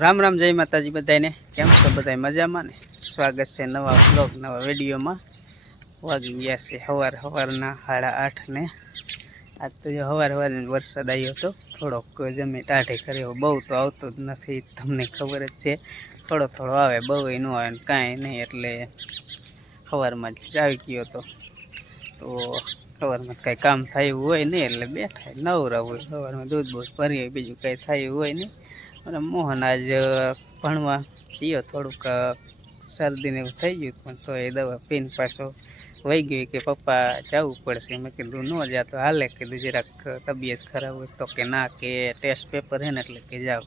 રામ રામ જય માતાજી બધાને કેમ છો બધા મજામાં ને? સ્વાગત છે નવા બ્લોગ નવા વિડીયોમાં. વાગી ગયા છે સવાર સવારના સાડા આઠને આજ તો જો સવાર સવારે વરસાદ આવ્યો હતો. થોડોક જમે ટાઢે કર્યો. બહુ તો આવતો જ નથી, તમને ખબર જ છે. થોડો થોડો આવે બહુ ન આવે કાંઈ નહીં, એટલે સવારમાં જ આવી ગયો હતો. તો સવારમાં કાંઈ કામ થાય હોય નહીં, એટલે બેઠા, નવરા હોય. સવારમાં દૂધ બૂધ ભરીએ, બીજું કાંઈ થયું હોય નહીં. અને મોહન આજ ભણવા ગયો થોડુંક શરદીને એવું થઈ ગયું પણ તો એ દવા પીને પાછો વહી ગયું કે પપ્પા જવું પડશે. મેં કીધું, ન જા, તો હાલે. કીધું, જરાક તબિયત ખરાબ હોય તો કે ના, કે ટેસ્ટ પેપર હે ને એટલે કે જાઓ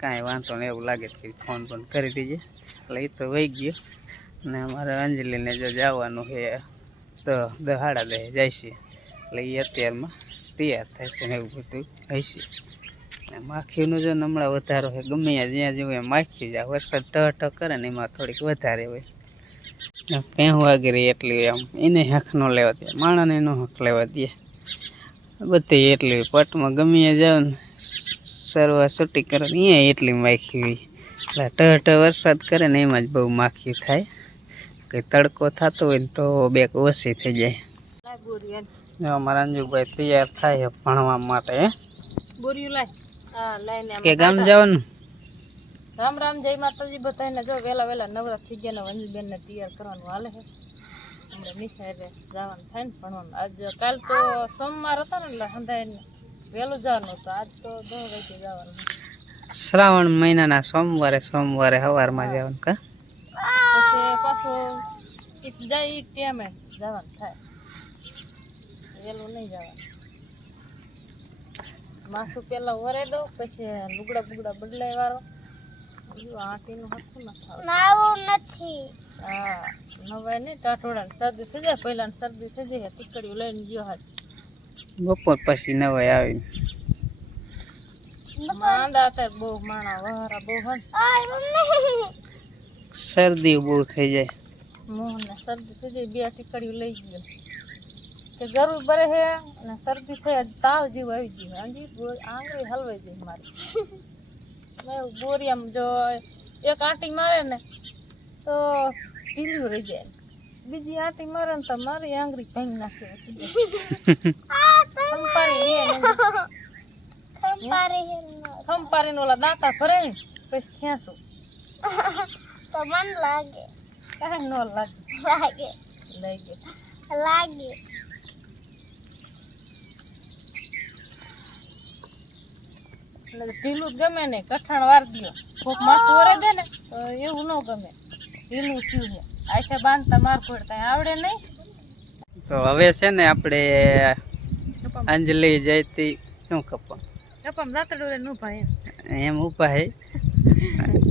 કાંઈ વાંધો નહીં, એવું લાગે કે ફોન પણ કરી દીજે. એટલે એ તો વહી ગયો. અને અમારે અંજલિને જો જવાનું છે તો દહાડા દે જાય છે. એટલે એ અત્યારમાં તૈયાર થાય છે ને એવું બધું હશે. માખીનો જો હમણાં વધારો હોય ગમે જ્યાં જેવું એમ માખી જાય. વરસાદ ઢ ટ કરે ને એમાં થોડીક વધારે હોય. ને ભેં વાગરી એટલી આમ એને હક ન લેવા દે માણસને એનો હક લેવા દે. બધી એટલી પટમાં ગમે જાવ ને સરવા છૂટી કરે ને અહીંયા એટલી માખી હોય. એટલે ઢ ટ વરસાદ કરે ને એમાં જ બહુ માખી થાય. કે તડકો થતો હોય ને તો બેક ઓછી થઈ જાય. અમારા અંજુભાઈ તૈયાર થાય ભણવા માટે બોર્યું લાય. કે ગામ જવાનું? રામ રામ જય માતાજી બધાને જો વેલા વેલા નવરા થઈ ગયા ને વંજુબેન ને તૈયાર કરવાનું હાલે છે. હમણાં નિશાળે જવાનું થાય ને ભણવાનું. આજ કાલ તો સોમવાર હતો ને એટલે સંધાય વહેલું જવાનું હતું. આજ તો દસ વાગે જવાનું. શ્રાવણ મહિનાના સોમવારે સોમવારે સવારમાં જવાનું કા? પછી પાછું જાય ટાઈમે જવાનું થાય. વહેલું નહીં જવાનું. માથું પેલા વરે દઉં પછી લુગડા બુગડા બદલાય વાળો. બીજું આંટીનું નથી. હા નવાય નહીં ટાટોડા શરદી થઈ જાય પહેલા શરદી થઈ જાય ટીકડીઓ લઈને ગયો હાથ. બપોર પછી નવાઈ આવીને. માંદા થાય બહુ માણા વહારા બહુ હન શરદી બહુ થઈ જાય. મોહન શરદી થઈ જાય બે ટીકડીઓ લઈ ગયો. કે જરૂર બરે હે અને શરદી થઈ તાવ જેવું આવી ગયું હજી ગો- આંગળી હલવાઈ ગઈ મારી. મેં બોરિયામ જો એક આંટી મારે ને તો ઢીલું રહી જાય. બીજી આંટી મારે ને તો મારી આંગળી ભાઈ નાખે ખંપારી ઓલા દાંતા ભરે ને પછી ખેંચું. તો મન લાગે. કાંઈ ન લાગે. લાગે. લાગે. લાગે એટલે તો ઢીલું જ ગમે ને કઠણ વાર દો કોક માથું વરે દે ને તો એવું ન ગમે. ઢીલું થયું છે. આખે બાંધતા માર કોઈ કાંઈ આવડે નહીં. તો હવે છે ને આપણે અંજલિ જયતી શું કપા? કપામ રાતડોરે નું ભાઈ એમ. ઊભા હે.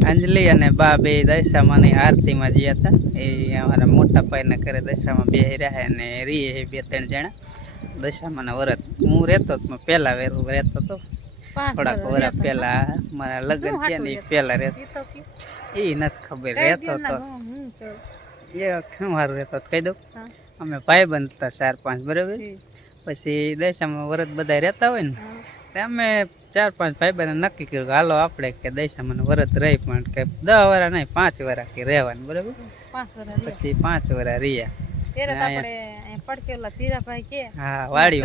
અંજલિ અને બા બે દશામાંની આરતીમાં ગયા હતા એ અમારા મોટા ભાઈના ઘરે દશામાં બે રહ્યા અને રીએ બે ત્રણ જણા. દશામાંના વરત. હું રહેતો હતો પહેલાં વેરું રહેતો હતો થોડાક વર્ષ પહેલા મારા લગ્ન થયા ને પહેલા રહેતો? એ નથી ખબર રહેતો તો. એ શું સારું રહેતો કહી દઉં. અમે ભાઈ બનતા ચાર પાંચ બરાબર? પછી દશામાં વરત બધા રહેતા હોય ને તે અમે ચાર પાંચ ભાઈ બહેન નક્કી કર્યું કે હાલો આપણે કે દશામાં વરત રહી પણ કે દસ વરા નહીં પાંચ વરા કે રહેવાનું બરાબર? પછી પાંચ વરા રહ્યા. પડકેલા ધીરાભાઈ કે હા વાડી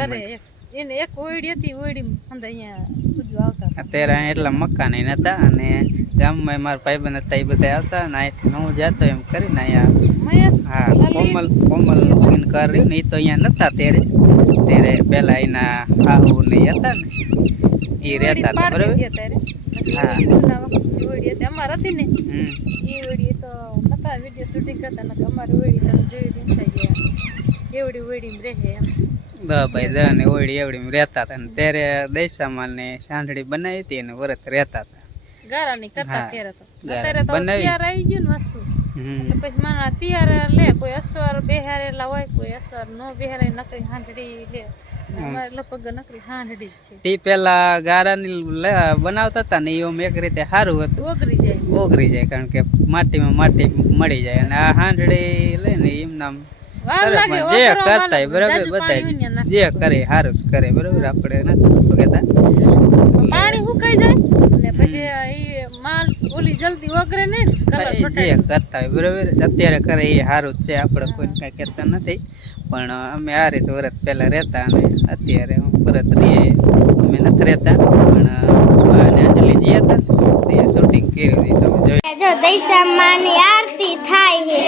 એને એક ઓયડી હતી ઓયડી અહીંયા બધું. અત્યારે એટલા મકાન નતા અને ગામમાં મારા ભાઈ બહેન હતા એ બધા આવતા અને અહીંથી હું જતો એમ કરીને અહીંયા હા કોમલ કોમલનું ઘર રહ્યું ને એ તો અહીંયા નતા ત્યારે ત્યારે પેલા એના હાહુ ને હતા ને એ રહેતા હતા બરોબર હતી. હા. ઓયડી હતી. ને ઈ ઓયડી તો હતા વીડિયો શૂટિંગ કરતા અમારી ઓયડી તમે જોઈ એમ થઈ ગયા એવડી ઓયડીમાં રહે એમ દસ બાય દસ ને એવડી રહેતા હતા ત્યારે દૈસામાં ને સાંઠળી બનાવી હતી અને વરત રહેતા હતા ગારાની કરતા ત્યારે તો. અત્યારે તો તૈયાર આવી ગયું ને વસ્તુ. પછી મારા તૈયાર લે કોઈ અસર બેહારેલા હોય કોઈ અસર ન બેહારે નકરી હાંડડી લે. અમારે લગભગ નકરી હાંડડી જ છે. તે પેલા ગારાની બનાવતા હતા ને એ એક રીતે સારું હતું. ઓગરી જાય. ઓગરી જાય કારણ કે માટીમાં માટી મળી જાય. અને આ હાંડળી લઈને એમ નામ જે કરતા બરાબર બધા. જે કરે સારું જ કરે બરાબર? આપણે નથી કહેતા. પાણી સુકાઈ જાય ને પછી એ માલ ઓલી જલ્દી વગરે નહીં ને કલર જે કરતા હોય બરાબર? અત્યારે કરે એ સારું જ છે આપણે કોઈને કાંઈ કહેતા નથી. પણ અમે આ રીતે વરસ પહેલાં રહેતા અને અત્યારે હું પરત રહીએ અમે નથી રહેતા પણ અને અંજલિ જે હતા તે શૂટિંગ કર્યું હતું. તમે જોઈ જો દૈસામાની આરતી થાય છે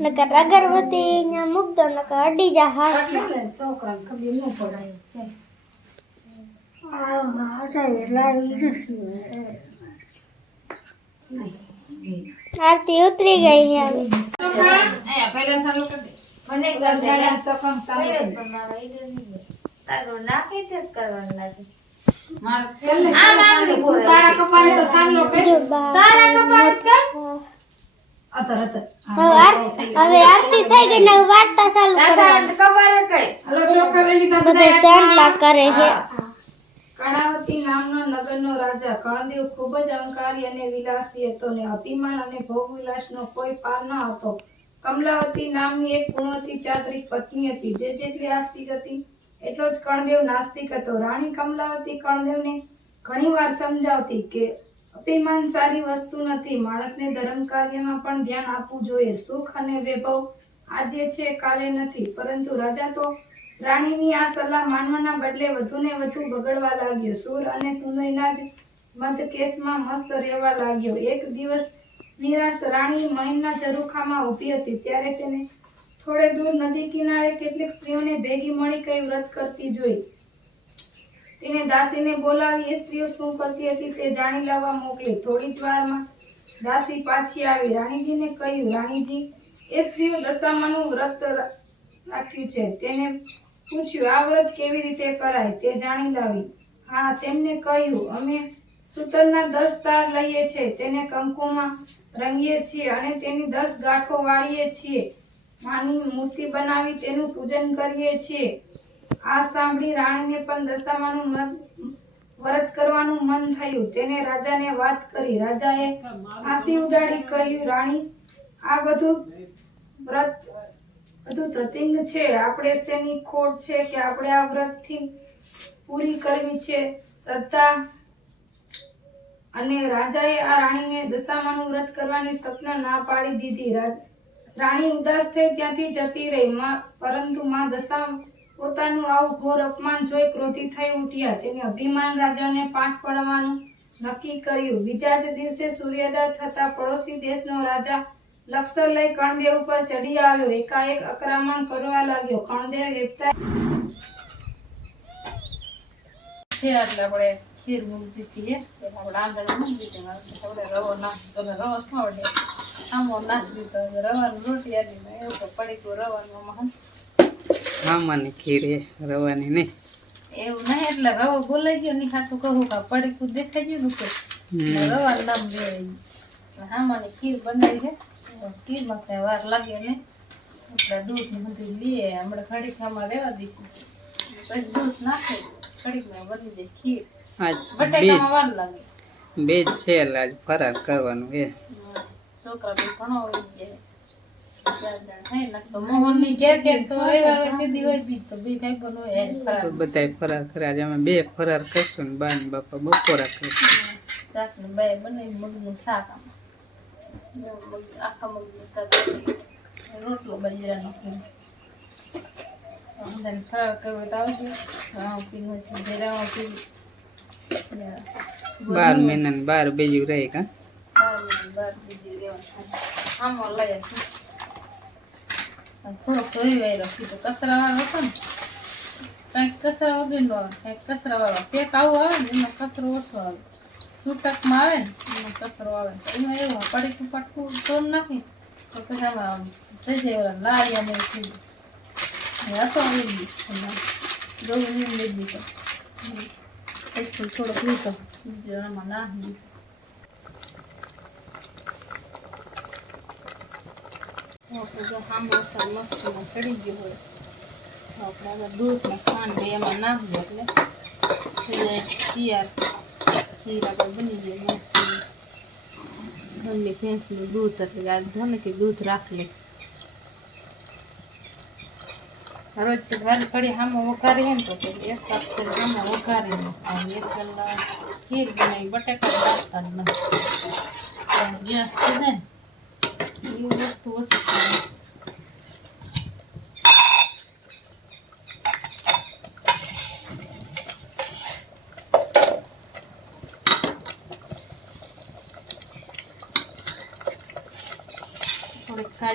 નકર અગરબત્તી અહીંયા મૂકતો નકર અડી જા હાથ છોકરા ખબર ન પડાય આરતી ઉતરી ગઈ છે હવે મને ગરદાડા સખમ ચાલુ આ માંગણી તું તારા કપાળે તો સાંગલો કર તારા કપાળે કર. અતર અતર હવે આરતી થઈ ગઈ ને વાર્તા ચાલુ કરવાની. કપાળે કઈ. હાલો ચોખા લઈ બધા સાંડલા કરે છે. કર્ણાવતી નામનો નગરનો રાજા. કર્ણદેવ ખૂબ જ અહંકારી અને વિલાસી હતો ને અભિમાન અને ભોગવિલાસનો કોઈ પાર ન હતો. કમલાવતી નામની એક ગુણવતી ચાતરિક પત્ની હતી. જે જેટલી આસ્તિક હતી એટલો જ કણદેવ નાસ્તિક હતો. રાણી કમલાવતી કણદેવને ઘણીવાર સમજાવતી કે અભિમાન સારી વસ્તુ નથી. માણસને ધર્મ કાર્યમાં પણ ધ્યાન આપવું જોઈએ. સુખ અને વૈભવ આજે છે, કાલે નથી. પરંતુ રાજા તો રાણીની આ સલાહ માનવાના બદલે વધુને વધુ બગડવા લાગ્યો. સુર અને સુંદરીના જ મત કેસમાં મસ્ત રહેવા લાગ્યો. એક દિવસ નિરાશ રાણી મહેલના ઝરૂખામાં ઊભી હતી. ત્યારે તેને થોડે દૂર નદી કિનારે કેટલીક સ્ત્રીઓને ભેગી મળી કઈ વ્રત કરતી જોઈ. તેને દાસીને બોલાવી એ સ્ત્રીઓ શું કરતી હતી તે જાણી લાવવા મોકલી. થોડી જ વારમાં દાસી પાછી આવી. રાણીજીને કહ્યું, રાણીજી, એ સ્ત્રીઓ દશામાનું વ્રત રાખ્યું છે. તેને પૂછ્યું, આ વ્રત કેવી રીતે કરાય? તે જાણી લાવી. હા, તેમને કહ્યું, અમે સૂતરના દસ તાર લઈએ છીએ તેને કંકુમાં રંગીએ છીએ અને તેની દસ ગાંઠો વાળીએ છીએ. માની મૂર્તિ બનાવી તેનું પૂજન કરીએ છીએ. આ સાંભળી રાણીને પણ દશામાનું મન, વ્રત કરવાનું મન થયું. તેને રાજાને વાત કરી. રાજાએ હાંસી ઉડાડી કહ્યું, રાણી, આ બધું વ્રત, બધું તતિંગ છે. આપણે શેની ખોટ છે કે આપણે આ વ્રતથી પૂરી કરવી છે? શ્રદ્ધા અને રાજાએ આ રાણીને દશામાનું વ્રત કરવાની સપના ના પાડી દીધી. રાણી ઉદાસ થઈ ત્યાંથી જતી રહી. પરંતુ માં દશા પોતાનું આવું ઘોર અપમાન જોઈ ક્રોધિત થઈ ઉઠ્યા. તેને અભિમાન રાજાને પાઠ પડવાનું નક્કી કર્યું. બીજા જ દિવસે સૂર્યોદય થતા પડોશી દેશનો રાજા લક્ષર લઈ કણદેવ ઉપર ચડી આવ્યો. એકાએક આક્રમણ કરવા લાગ્યો. કણદેવ હેપતા છે એટલે આપણે ખીર મૂકી દીધી છે. આપણે આંધણ મૂકી દીધી આપણે રવો ના તમે રવો ખાવડે આમો નાખી દીધો હવે રોટી આલી ને એવું પડી રવાનું આમાં મામાની ખીર રવાની નહીં એવું નહીં એટલે રવો બોલાઈ ગયો ની ખાતું કહું કા પડીકું દેખાઈ ગયું ને રવાનું નામ લેવાય હામાની ખીર બનાવી છે. ખીરમાં કઈ વાર લાગે ને એટલે દૂધ ને બધું લઈએ હમણાં ઘડીક આમાં રહેવા દઈશું. પછી દૂધ નાખે ને બની દે ખીર. આજ વાર લાગે. બે બે છે એટલે આજ ફરાર કરવાનું એ. છોકરા બી ઘણો હોય જાય બી ફરાર કરશું બા ને બાપા બપોરા કરશું. બે બને મગનું શાક આખા મગનું શાક રોટલો બાજરાનો છે રાવ પી બાર મહિના ને બાર આમાં લઈ થોડોક ધોઈ વાયરો કીધો કચરા વાળો હતો ને કાંઈક કચરા વગરનો આવે કાંઈક કચરા આવું એમાં કચરો ઓછો એમાં કચરો આવે એમાં એવું નાખી તો પછી જાય ઓલા લાળિયા ને એવું થઈ જાય હતો આવી ગયું ગૌ નીમ થોડોક લીધો નાખી દીધો આપણે જો આમ અસર મસ્તીમાં ચડી ગયું હોય. તો આપણે આગળ દૂધમાં ખાંડ ને એમાં નાખીએ એટલે થઈ જાય તૈયાર ખીર આપણે બની જાય મસ્તી. ઘરની ભેંસનું દૂધ એટલે આ ધને કે દૂધ રાખ લે. રોજ તો ઘરે કડી હામો વઘારી હે ને તો પછી એક કાપ કરી હામો વઘારી નાખવાનું એક કલાક ખીર બનાવી, બટેકા નાખતા જ નથી. ગેસ થઈ જાય ને, એ વસ્તુ ઓછી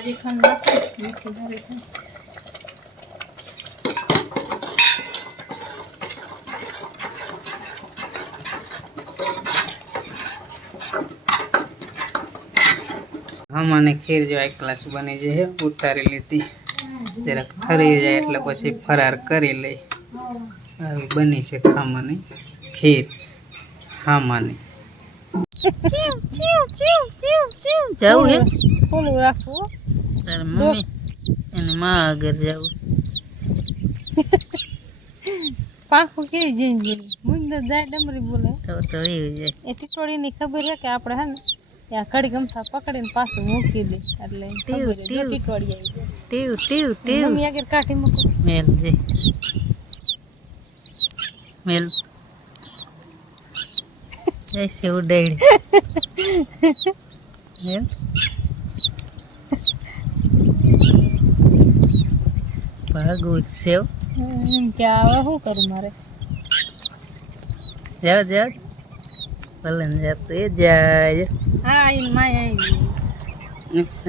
કાજી ખાંડ નાખી મીઠી ધારી ખાંડ આમાં ખીર જો એક ગ્લાસ બની જાય ઉતારી લીધી. જરાક ઠરી જાય એટલે પછી ફરાર કરી લઈ. આવી બની છે ખામાની ખીર હામાની જવું રાખવું હો. તારા એને માં આગળ જવું પાખો કે જઈ જઈ જાય ડમરી બોલે. તો એ જાય એ ટીટોડીની ખબર છે કે આપણે હે કડી ગમસા પકડીને પાછું મૂકી દે. એટલે ટીવ ટીવ. ટીટોડી આગળ કાઢી મૂકો. મેલ જે મેલ. જય શિવ મેલ. ભાગું સેવ એમ કે આવે શું કરું મારે? જાવ જાવ ભલે ને જાવ તો એ જાય. હા આઈને માય આવી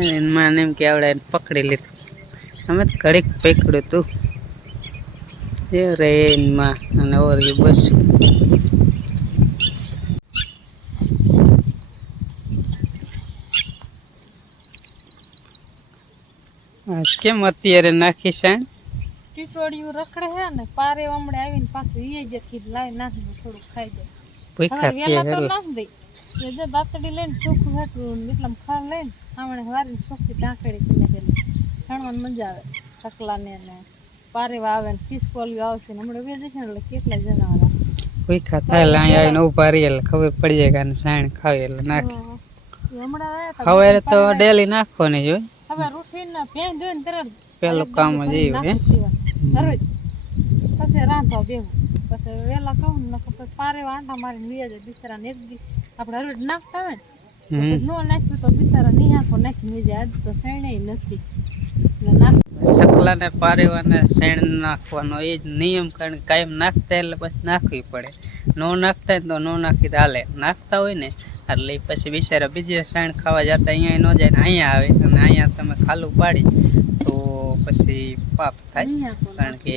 એની માને એમ કે આવડે એને પકડી લીધું અમે તો ઘડીક પકડ્યું તું. એ રે એનમાં અને ઓર એ બસ. કેમ અત્યારે નાખી સાણ ટીટોળિયું રખડે છે ને પારે હમણાં આવીને પાછું ઈએ જ કીધું લાવી નાખી થોડુંક ખાઈ જાય વેલા તો નાખ દઈ જો દાંતડી લઈને ચોખ્ખું હેઠું એટલામાં ખાર લઈને આમણે વારીને ચોખ્ખી ટાંકડી કરીને પેલી છણવાની મજા આવે. સકલાને ને પારે આવે ને ફિસકોલિયું આવશે ને હમણાં બે જશે ને એટલે કેટલા જનાવર ભૂખા થાય એટલે અહીંયા આવીને ઊભા રહીએ એટલે ખબર પડી જાય કે આને સાણ ખાવી એટલે નાખી. હવે તો ડેલી નાખવાની જ હવે રૂટીન રૂઠીને ભેં જોઈને તરત પેલું કામ જ એવું હે દરરોજ પછી રાંધો બેહું. પછી વેલા કહું ને પછી પારેવા આંટા મારીને લઈ જાય બિચારાને એક દી. આપણે હરવેજ નાખતા હોય ને. નો નાખ્યું તો બિચારા નિહાકો નાખી જાય. આજ તો શેણે નથી. એટલે ને પારેવાને શેણ નાખવાનો એ જ નિયમ કારણ કે કાયમ નાખતા એટલે પછી નાખવી પડે. નો નાખતા તો નો નાખી હાલે. નાખતા હોય ને એટલે પછી બિચારા બીજે શેણ ખાવા જતા અહીંયા ન જાય ને અહીંયા આવે. અને અહીંયા તમે ખાલું પાડી પછી પાપ થાય. કારણ કે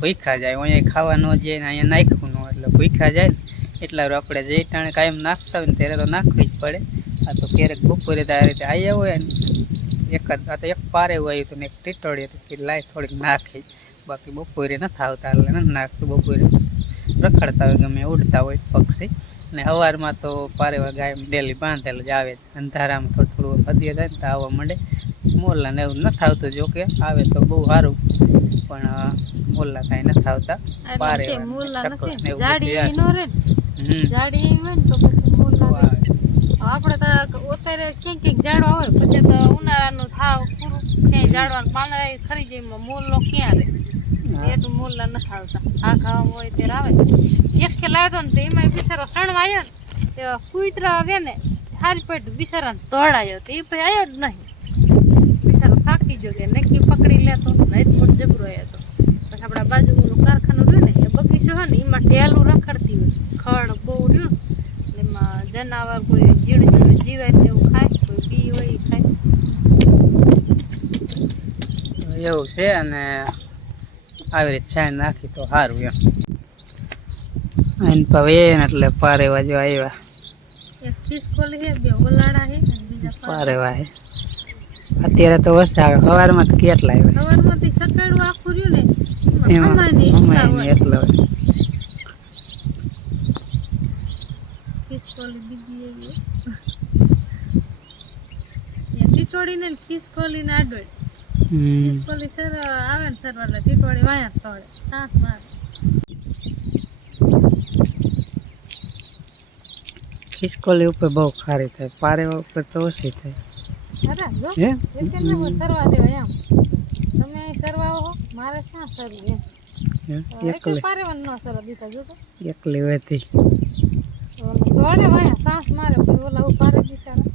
ભૂખા જાય. અહીંયા ખાવા ન જાય ને અહીંયા નાખ્યું ન એટલે ભૂખ્યા જાય ને. એટલા આપણે જે ટાણે કાયમ નાખતા હોય ને ત્યારે તો નાખવી જ પડે. આ તો ક્યારેક બપોરે તો આ રીતે આવ્યા હોય ને. એક જ આ તો એક પારે હોય તો ને એક ટીટોળી હતી લાય થોડીક નાખી. બાકી બપોરે નથી આવતા એટલે નથી નાખતું બપોરે. રખડતા હોય ગમે ઉડતા હોય પક્ષી. ને સવારમાં તો પારેવા ગાય ડેલી બાંધેલ જ આવે. અંધારામાં થોડું થોડું હદીએ જાય ને તો આવવા માંડે. મોરલા ને એવું નથી આવતું જો કે આવે તો બહુ સારું. પણ મોરલા કાંઈ નથી આવતા એટલે પારે તે એવા મૂલા ચક્કસ ને નથી. એવું જાડી બધું એવી નો રે. ને. હમ. જાડી એવી હોય ને તો પછી મૂલા વાહ. આપણે તો અત્યારે ક્યાંક ક્યાંક ઝાડવા હોય પછી તો ઉનાળાનું થાવ પૂરું ક્યાંય ઝાડવાનું પાંદડા ખરી જાય એમાં મૂલો ક્યાં રહે એટલું મૂલા નથી આવતા આ ખાવા હોય ત્યારે આવે. એક કે લાવ્યો ને તો એમાં બિચારો સણવા આવ્યો ને કૂતરા રે ને હારી પેટ બિચારા તોડાયો તો એ પછી આવ્યો જ નહીં. થાકી ગયો કે નક્કી પકડી લેતો નહીં થોડું જબરો આવ્યો તો. પછી આપણા બાજુનું કારખાનું રહ્યું ને એ બગીચો હોય ને એમાં ટેલું રખડતી હોય. ખડ બહુ રહ્યું ને એમાં જનાવર કોઈ ઝીણ ઝીણ જીવાય ને એવું ખાય કોઈ બી હોય એ ખાય. એવું છે અને આવી રીતે છાણ નાખી તો સારું એમ. એને એટલે પારેવા જો આવ્યા. એક ખિસકોલી હે બે ઓલાડા હે બીજા પારેવા હે. અત્યારે તો ઓછા આવે સવારમાં તો કેટલા આવ્યા? સવારમાંથી સકેડું આખું રહ્યું ને એમાં હોય. એટલો ટીટોડીને ને ખિસકોલીને આડોય. હમ. ખિસકોલી સર આવે ને સર એટલે ટીટોડી વાયા તોડે. સાત મારે ખિસકોલી ઉપર બહુ ખારી થાય પારે ઉપર તો ઓછી થાય. હે તમે સરવા હો મારે ક્યાં સરવું એમ? એકલી. એકલી પારેવાનું ન સરવા દીધા જો એકલી ઓલા તોડે વાયા સાસ મારે ઓલા ઉપારે બિચારા.